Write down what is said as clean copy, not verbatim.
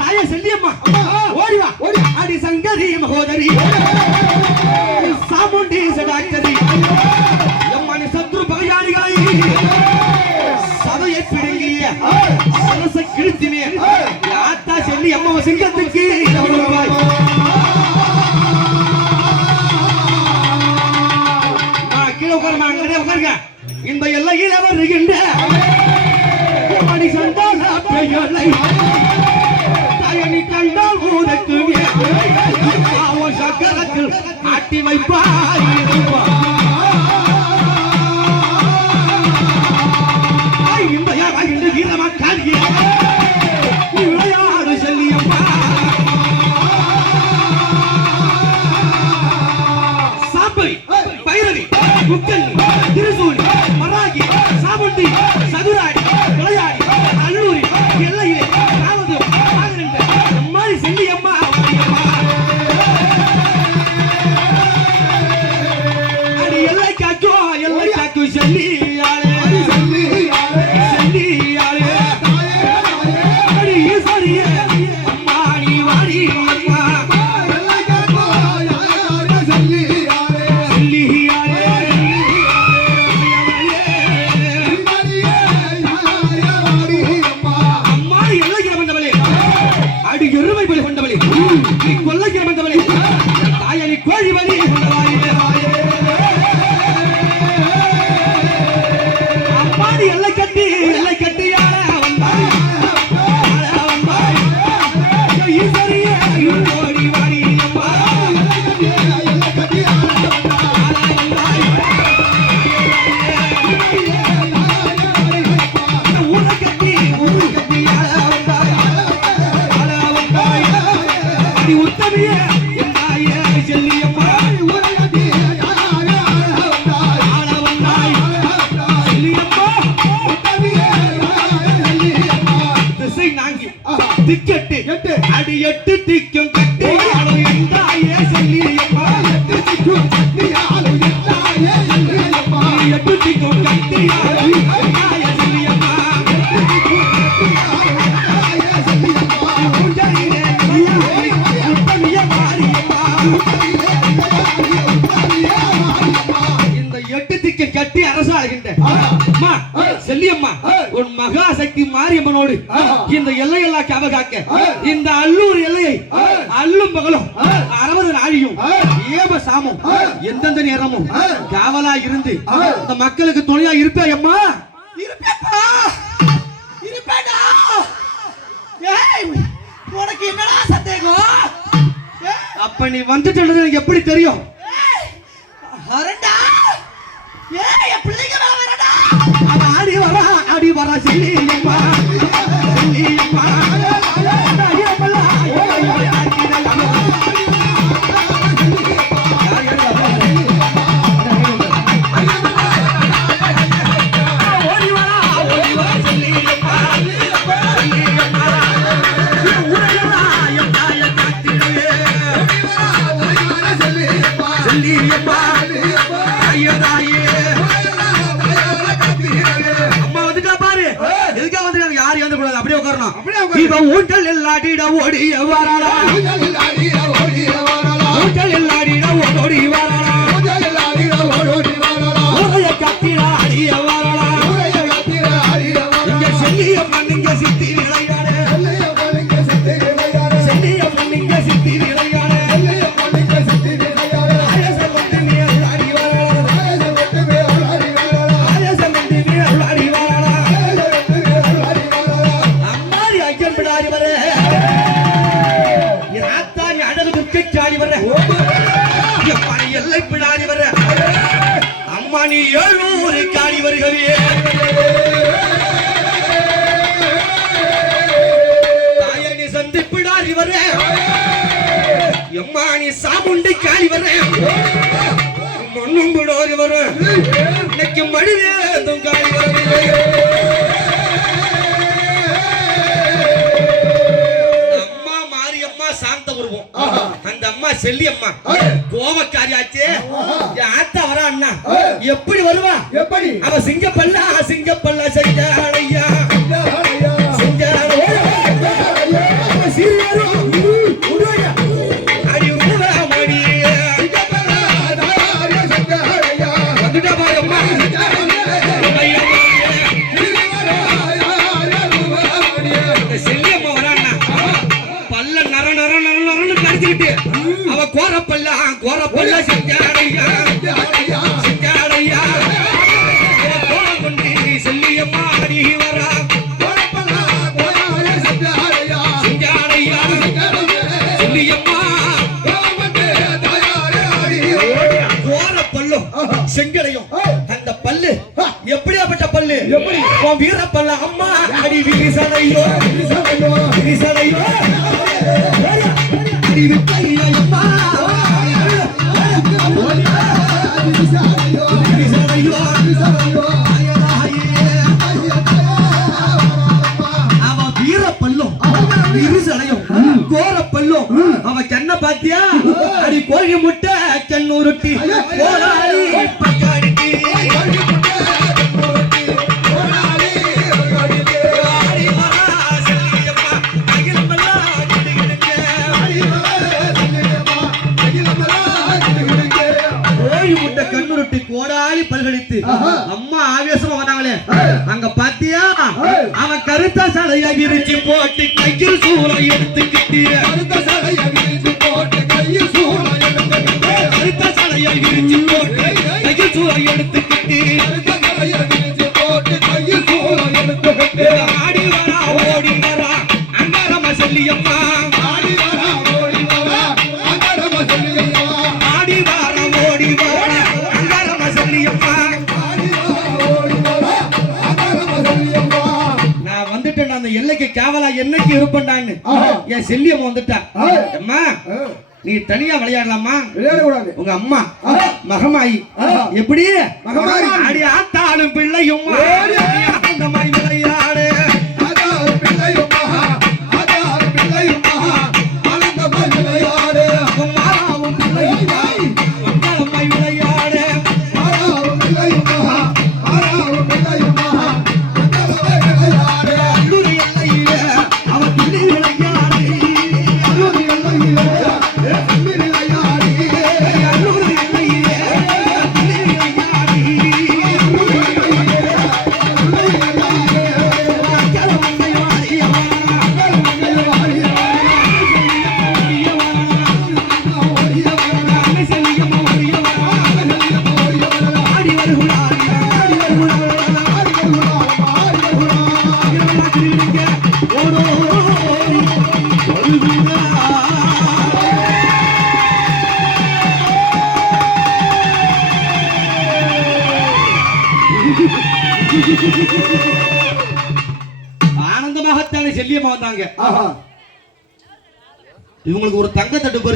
தாயே செல்லியம்மா ஓடி வா அடி சங்கரி மகோதரி சாமுண்டி சடாக்கரி எம்மணி சத்ரு பகையாளிகளை சதையை பிடுங்கிய சரச கிழித்தினே ஆத்தா செல்லி அம்மா சிங்கத்துக்கு கீழே உட்காருங்க இந்த எல்லையில் வருகின்ற மணி சந்தான பெயரை தயனி கண்டால் ஊதக்குமே சக்கரத்தில் ஆட்டி வைப்பாய் இந்த வீரமாக்காரியே விளையாடு செல்லியம்மா சாம்பை பைரவி முக்கன் திருசூலி மராகி சாமுண்டி சதுராடி விளையாடி அல்லூரி எல்லையிலே காவது அம்மாரி செல்லியம்மா அடி எல்லை காக்கு செல்லி அடி எட்டு திக்கும் கட்டி செல்லியம்மா எட்டு திக்கும் கட்டி இந்த எட்டு திக்கு கட்டி அரசாளுகின்ற செல்லியம்மா உன் மகாசக்தி மாரியம்மனோடு இந்த எல்லையெல்லாம் காக்க இந்த அல்லூர் எல்லையை அல்லும் பகலும் 60 நாளியும் ஏவ சாமும் எந்தெந்த நேரமும் காவலா இருந்து இந்த மக்களுக்கு துணையா இருப்பே அம்மா இருப்பேடா உனக்கு என்னடா சந்தேகம் அப்ப நீ வந்துட்டு எனக்கு எப்படி தெரியும் ஆடி வரா செல்லியம்மா செல்லியம்மா ஊட்டல் எல்லாடிட ஓடிய வாராளா ஊட்டல் எல்லாடிட ஓடி வாராளா ஊரைய கத்திரா அடிய வாராளா இங்க செல்லியம்மா நீங்க சித்தி விளையாடு செல்லியம்மா நீங்க சித்தி விளையாடு எல்லை பிடாடி வர அம்மா நீ 700 காடி வருகிறே தாயை நீ சந்திப்பிடாடி வர அம்மா நீ சாமுண்டி காடி வர மண்ணும் பிடாடி வர இன்னைக்கு மடிவேந்தும் காடி வர சாந்த உருவம் அந்த அம்மா செல்லியம்மா கோவக்காரியாச்சே ஆத்தா வரா அண்ணா எப்படி வருவா எப்படி அவ சிங்கப்பல்லா செஞ்சாலையா செஞ்சாலையா அடிச்சுக்கிட்டு அவ கோரப்பல்ல செஞ்சாடையா கொண்டு செல்லியம்மா அடி வரா செஞ்சாடையா செல்லியம்மா கோரப்பல்லும் செங்கடையும் அந்த பல்லு எப்படியாப்பட்ட பல்லு உன் வீரப்பல்ல அம்மா அடி விரிசடையோ அடி வித்தையா அம்மா அவ வீரப்பல்லும் விரிசடையும் கோரப்பல்லும் அவ கண்ண பாத்தியா அடி கோழி முட்டை கண்ணுருட்டி கோடாளி பச்சாடிக்கு கோடாளி பல்கடித்து அம்மா ஆவேசமா வந்தாங்களே அங்க பாத்தியா அவன் கருத்த சடையை விரிச்சு போட்டு கையில் சூளை எடுத்துக்கிட்டு கருத்த சடையை விரிச்சு போட்டு கையில் சூளை எடுத்துக்கிட்டு ஆடி வரா ஓடி வரா அங்காரமா செல்லியம்மா ஆடி வரா ஓடி வரா நான் வந்துட்டேன் அந்த எல்லைக்கு கேவலா என்னைக்கு இருப்பேன்டான்னு என் செல்லியம்மா வந்துட்டா அம்மா நீ தனியா விளையாடலாமா விளையாடக்கூடாது உங்க அம்மா மகமாயி எப்படி மகமாயி ஆடி ஆத்தாளும் பிள்ளையும் அந்த மாதிரி விளையாடு ஆனந்தமாகத்தானே செல்லியம்மா வந்தாங்க இவங்களுக்கு ஒரு தங்கத்தட்டு